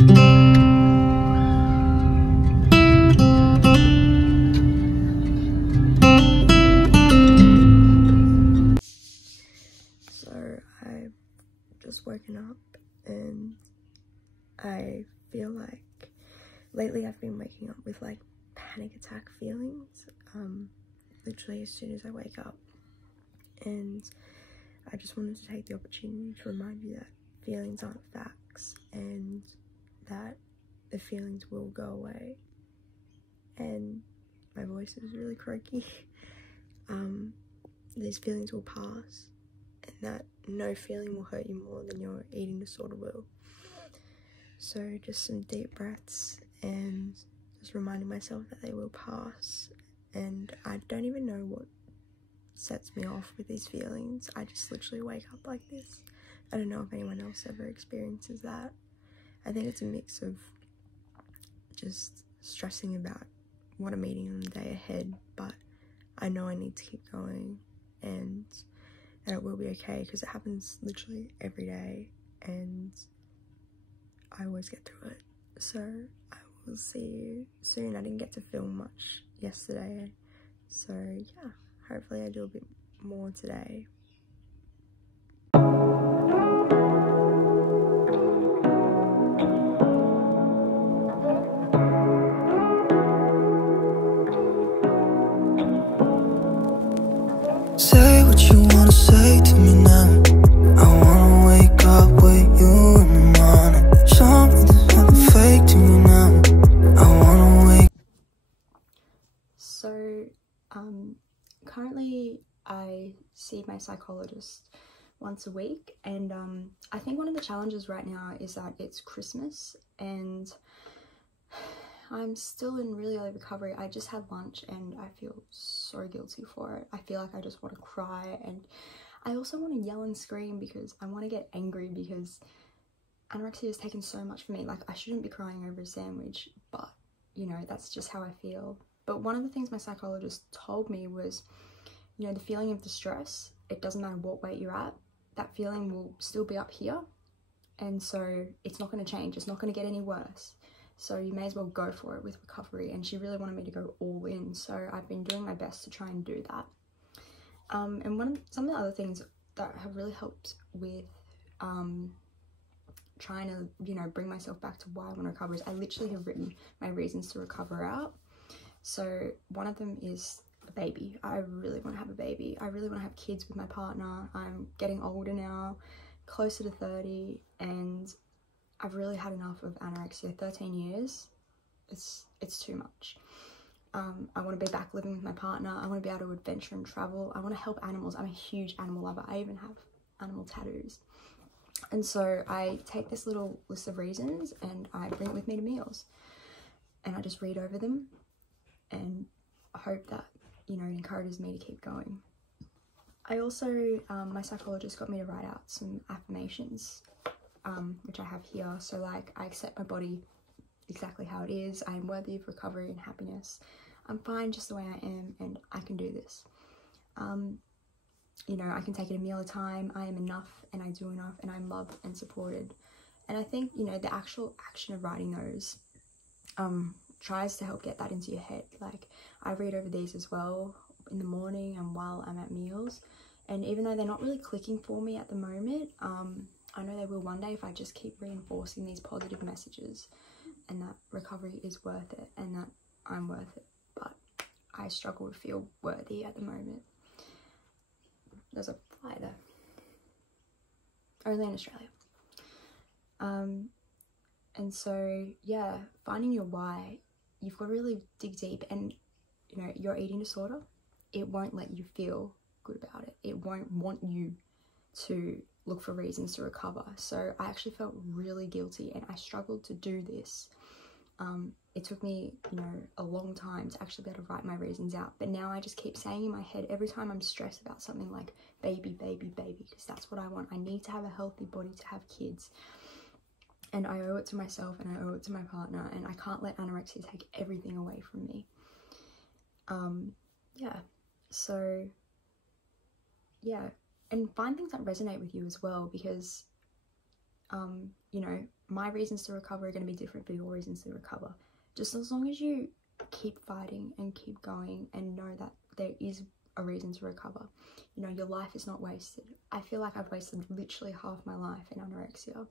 So I've just woken up and I feel like lately I've been waking up with like panic attack feelings, literally as soon as I wake up. And I just wanted to take the opportunity to remind you that feelings aren't facts and that the feelings will go away. And my voice is really croaky. These feelings will pass, and that no feeling will hurt you more than your eating disorder will. So just some deep breaths and just reminding myself that they will pass. And I don't even know what sets me off with these feelings. I just literally wake up like this. I don't know if anyone else ever experiences that. I think it's a mix of just stressing about what I'm eating on the day ahead, but I know I need to keep going and that it will be okay, because it happens literally every day and I always get through it. So I will see you soon. I didn't get to film much yesterday, so yeah, hopefully I do a bit more today. Say what you wanna say to me now. I wanna wake up with you in the morning. Show me there's nothing fake to me now. I wanna wake. So, currently I see my psychologist once a week, and I think one of the challenges right now is that it's Christmas and I'm still in really early recovery. I just had lunch and I feel so guilty for it. I feel like I just want to cry, and I also want to yell and scream because I want to get angry because anorexia has taken so much for me. Like, I shouldn't be crying over a sandwich, but you know, that's just how I feel. But one of the things my psychologist told me was, you know, the feeling of distress, it doesn't matter what weight you're at, that feeling will still be up here, and so it's not going to change. It's not going to get any worse. So you may as well go for it with recovery. And she really wanted me to go all in. So I've been doing my best to try and do that. And some of the other things that have really helped with trying to, you know, bring myself back to why I want to recover is I literally have written my reasons to recover out. So one of them is a baby. I really want to have a baby. I really want to have kids with my partner. I'm getting older now, closer to 30, and I've really had enough of anorexia. 13 years, it's too much. I want to be back living with my partner. I want to be able to adventure and travel. I want to help animals. I'm a huge animal lover. I even have animal tattoos. And so I take this little list of reasons and I bring it with me to meals. And I just read over them and hope that, you know, it encourages me to keep going. I also, my psychologist got me to write out some affirmations, which I have here. So like, I accept my body exactly how it is. I am worthy of recovery and happiness. I'm fine just the way I am, and I can do this. You know, I can take it a meal at a time. I am enough and I do enough, and I'm loved and supported. And I think, you know, the actual action of writing those tries to help get that into your head. Like, I read over these as well in the morning and while I'm at meals. And even though they're not really clicking for me at the moment, I know they will one day if I just keep reinforcing these positive messages, and that recovery is worth it and that I'm worth it. But I struggle to feel worthy at the moment. There's a fly there. Only in Australia. And so, yeah, finding your why, you've got to really dig deep. And, you know, your eating disorder, it won't let you feel good about it. It won't want you to look for reasons to recover. So I actually felt really guilty and I struggled to do this. It took me, you know, a long time to actually be able to write my reasons out. But now I just keep saying in my head every time I'm stressed about something, like baby, baby, baby, because that's what I want. I need to have a healthy body to have kids. And I owe it to myself and I owe it to my partner, and I can't let anorexia take everything away from me. Yeah, so yeah, and find things that resonate with you as well, because you know, my reasons to recover are going to be different for your reasons to recover. Just as long as you keep fighting and keep going and know that there is a reason to recover, you know, your life is not wasted. I feel like I've wasted literally half my life in anorexia,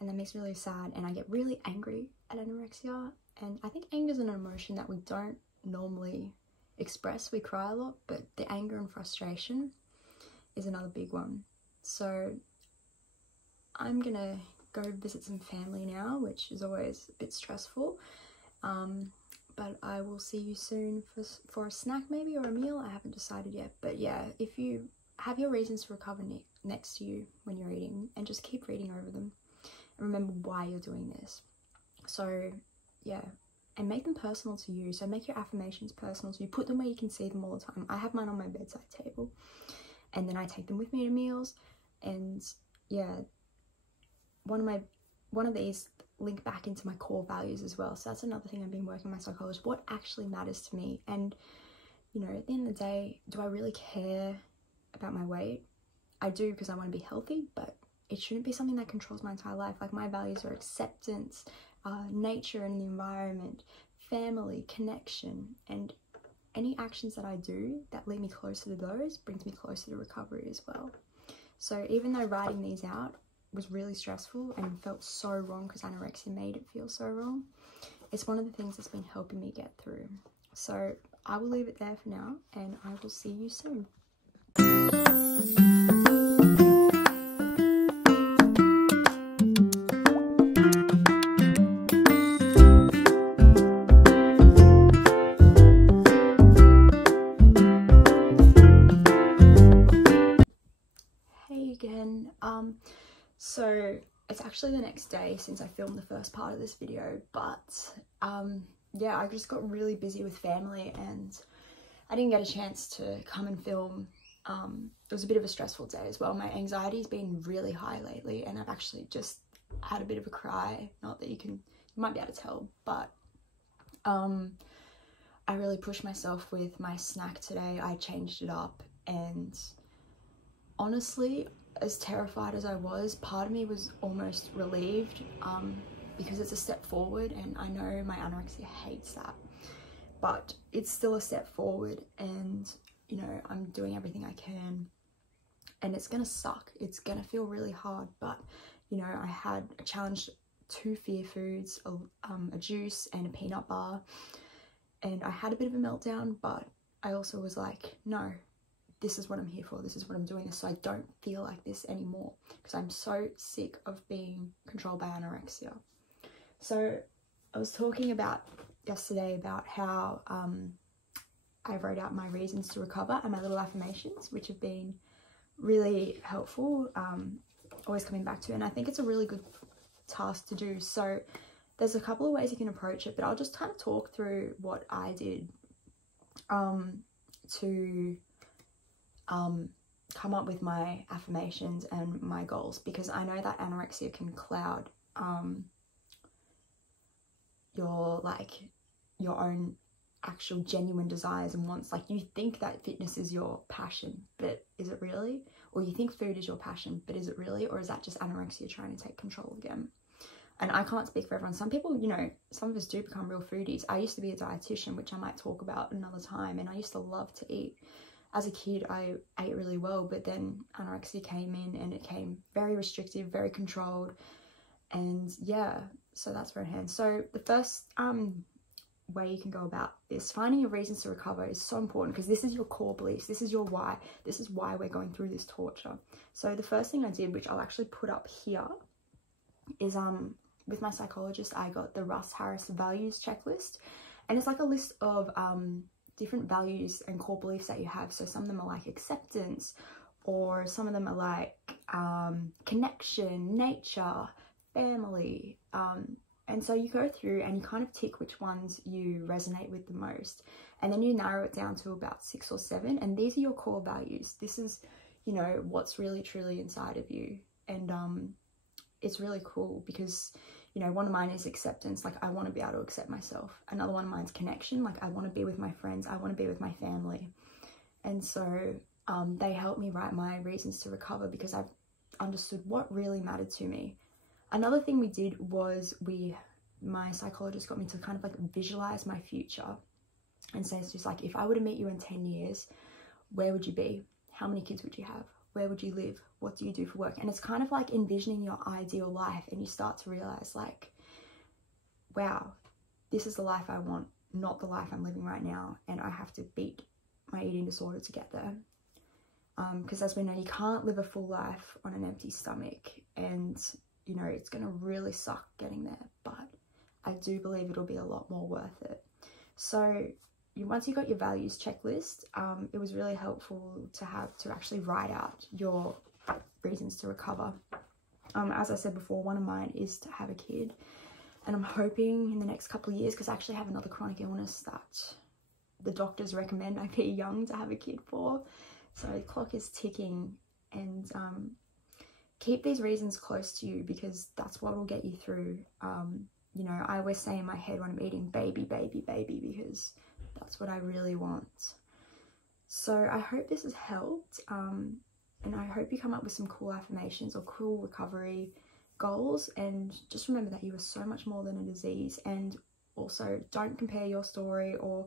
and that makes me really sad, and I get really angry at anorexia. And I think anger is an emotion that we don't normally express. We cry a lot, but the anger and frustration is another big one. So I'm gonna go visit some family now, which is always a bit stressful, but I will see you soon for a snack maybe, or a meal. I haven't decided yet. But yeah, if you have your reasons to recover next to you when you're eating, and just keep reading over them and remember why you're doing this. So yeah, and make them personal to you. So make your affirmations personal to you. Put them where you can see them all the time. I have mine on my bedside table, and then I take them with me to meals. And yeah, one of these link back into my core values as well. So that's another thing I've been working with my psychologist. What actually matters to me? And you know, at the end of the day, do I really care about my weight? I do, because I want to be healthy, but it shouldn't be something that controls my entire life. Like, my values are acceptance, nature and the environment, family, connection, and any actions that I do that lead me closer to those brings me closer to recovery as well. So even though writing these out was really stressful and felt so wrong, because anorexia made it feel so wrong, it's one of the things that's been helping me get through. So I will leave it there for now, and I will see you soon. Hey again. So it's actually the next day since I filmed the first part of this video, but yeah, I just got really busy with family and I didn't get a chance to come and film. It was a bit of a stressful day as well. My anxiety's been really high lately, and I've actually just had a bit of a cry. Not that you might be able to tell, but I really pushed myself with my snack today. I changed it up, and honestly, as terrified as I was, part of me was almost relieved, because it's a step forward, and I know my anorexia hates that, but it's still a step forward, and you know, I'm doing everything I can, and it's gonna suck. It's gonna feel really hard, but you know, I had a challenge, 2 fear foods, a juice and a peanut bar, and I had a bit of a meltdown, but I also was like, no, this is what I'm here for. This is what I'm doing this so I don't feel like this anymore, because I'm so sick of being controlled by anorexia. So I was talking about yesterday about how I wrote out my reasons to recover and my little affirmations, which have been really helpful, always coming back to, and I think it's a really good task to do. So there's a couple of ways you can approach it, but I'll just kind of talk through what I did to come up with my affirmations and my goals, because I know that anorexia can cloud your own actual genuine desires and wants. Like, you think that fitness is your passion, but is it really? Or you think food is your passion, but is it really? Or is that just anorexia trying to take control again? And I can't speak for everyone. Some people, you know, some of us do become real foodies. I used to be a dietitian, which I might talk about another time, and I used to love to eat. As a kid, I ate really well, but then anorexia came in and it came very restrictive, very controlled. And yeah, so that's very handy. So the first way you can go about this, finding your reasons to recover, is so important, because this is your core beliefs. This is your why. This is why we're going through this torture. So the first thing I did, which I'll actually put up here, is with my psychologist, I got the Russ Harris values checklist. And it's like a list of different values and core beliefs that you have. So some of them are like acceptance, or some of them are like connection, nature, family, and so you go through and you kind of tick which ones you resonate with the most, and then you narrow it down to about 6 or 7, and these are your core values. This is, you know, what's really truly inside of you. And it's really cool because, you know, one of mine is acceptance. Like, I want to be able to accept myself. Another one of mine's connection. Like, I want to be with my friends. I want to be with my family. And so they helped me write my reasons to recover, because I've understood what really mattered to me. Another thing we did was my psychologist got me to kind of like visualize my future and say, it's just like, if I were to meet you in 10 years, where would you be? How many kids would you have? Where would you live? What do you do for work? And it's kind of like envisioning your ideal life, and you start to realize like, wow, this is the life I want, not the life I'm living right now, and I have to beat my eating disorder to get there. Because as we know, you can't live a full life on an empty stomach, and you know, it's going to really suck getting there, but I do believe it'll be a lot more worth it. So once you got your values checklist, it was really helpful to actually write out your reasons to recover. As I said before, one of mine is to have a kid, and I'm hoping in the next couple of years, because I actually have another chronic illness that the doctors recommend I be young to have a kid for. So the clock is ticking, and keep these reasons close to you, because that's what will get you through. You know, I always say in my head when I'm eating, baby, baby, baby, because that's what I really want. So I hope this has helped, and I hope you come up with some cool affirmations or cool recovery goals, and just remember that you are so much more than a disease. And also, don't compare your story or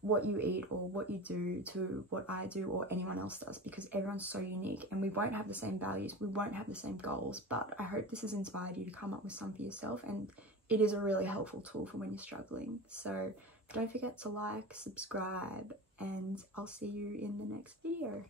what you eat or what you do to what I do or anyone else does, because everyone's so unique, and we won't have the same values, we won't have the same goals. But I hope this has inspired you to come up with some for yourself, and it is a really helpful tool for when you're struggling. So don't forget to like, subscribe, and I'll see you in the next video.